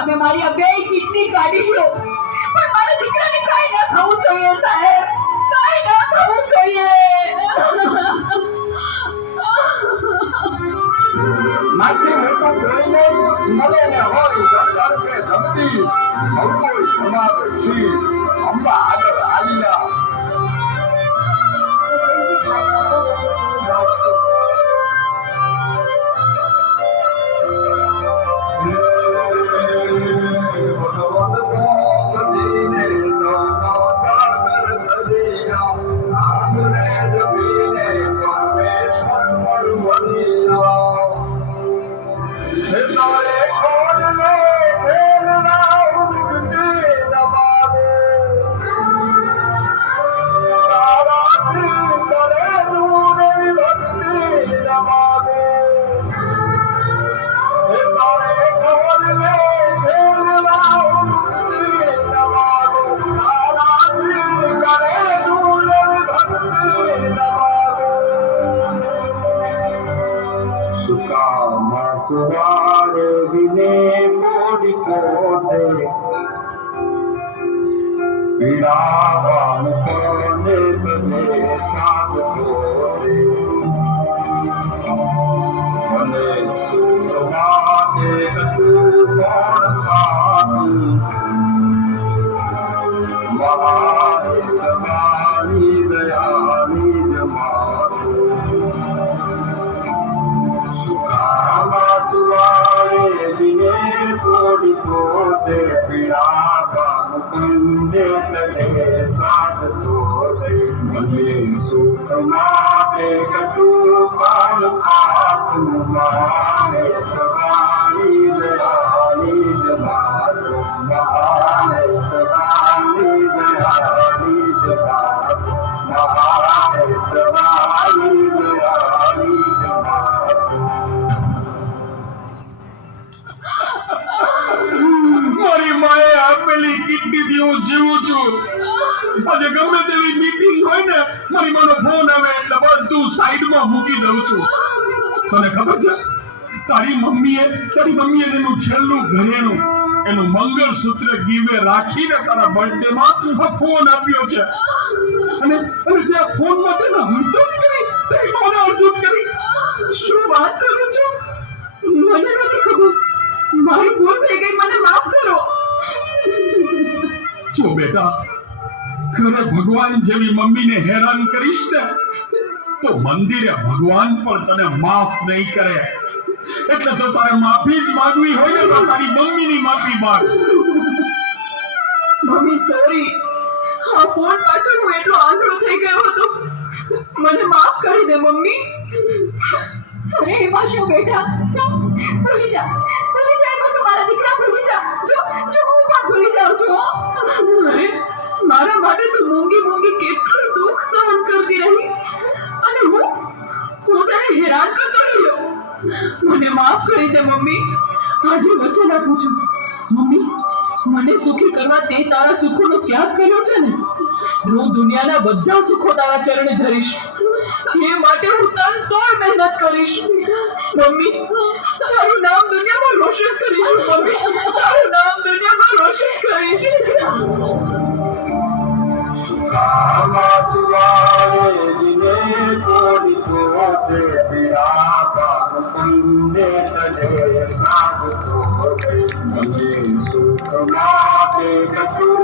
તમે મારી આ બે કિડની કાઢી લો, પણ મારા દીકરાને કાઈ ન થવું જોઈએ સાહેબ, કાઈ ન થવું જોઈએ. માથી મોટું કોઈ નહીં મળે ને હોય દસ કે જગદી સૌ કોઈ સમાવે છી અંબા આગળ આલિયા. સુવારે વિને મોડી પોતે પીડાવા મુકોને તને સાથ પોતે મને સુવારે તું કોણ ખાતું મહારે તમારી દયાની જમાતું સુવારે વિને કોડી પોતે પીડાવા મુકુંદે તને સાથ તોતે મને સુખ માટે કટુ કાલ ખાતું મારે તમારી દયાની જમાતો મારે તમારી દયાની જમાતો મારે તમારી દયાની જમાતો. મારી માએ આપેલી કિડનીથી હું જીવું છું. આજે ગમે તેવી મીટિંગ હોય ને મારી માનો ફોન આવે એટલે બધું સાઈડમાં મૂકી દઉં છું. તને ખબર છે તારી મમ્મીએ એનું છેલ્લું ઘરેણું એનું મંગળસૂત્ર ગીવે રાખીને તારા બર્થડેમાં આ ફોન આપ્યો છે. અને ત્યાં ફોનમાં તેના વર્તન કરી તારી માને અર્જુન કરી. શું વાત કરો છો? મને નથી ખબર, મારી ભૂલ થઈ ગઈ, મને માફ કરો. જો બેટા ઘરે ભગવાન જેવી મમ્મીને હેરાન કરીશ ને તો મંદિરે ભગવાન પણ તને માફ નહીં કરે. એટલે તો તારે માફી જ માંગવી હોય ને તો તારી મમ્મીની માફી માંગ. મમ્મી સોરી, આ ફોન પાછળ હું એટલો આંધળો થઈ ગયો હતો, મને માફ કરી દે મમ્મી. અરે એમાં શું બેટા, ભૂલી જા એમાં તો મારા દીકરા ભૂલી જા. જો હું પણ ભૂલી જાઉં છું. અરે મારા માટે તો મૂંગી કેટલું દુઃખ સહન કરતી રહી અને હું તને હેરાન કરતો રહ્યો. મને માફ કરી દે મમ્મી. આજે વચન આપું છું મમ્મી, મને સુખી કરવા તે તારા સુખોનો ત્યાગ કર્યો છે ને, હું દુનિયાના બધા સુખો તારા ચરણે ધરીશ. એ માટે હું તનતોડ મહેનત કરીશ. મમ્મી તારું નામ દુનિયામાં રોશન કરીશ. મમ્મી તારું નામ દુનિયામાં રોશન કરીશ. સુકામાં સુવારે વિને કોડી પોતે પીડાવા મુકુંદે તને સાથ તોતે મને સુખ માટે કટુ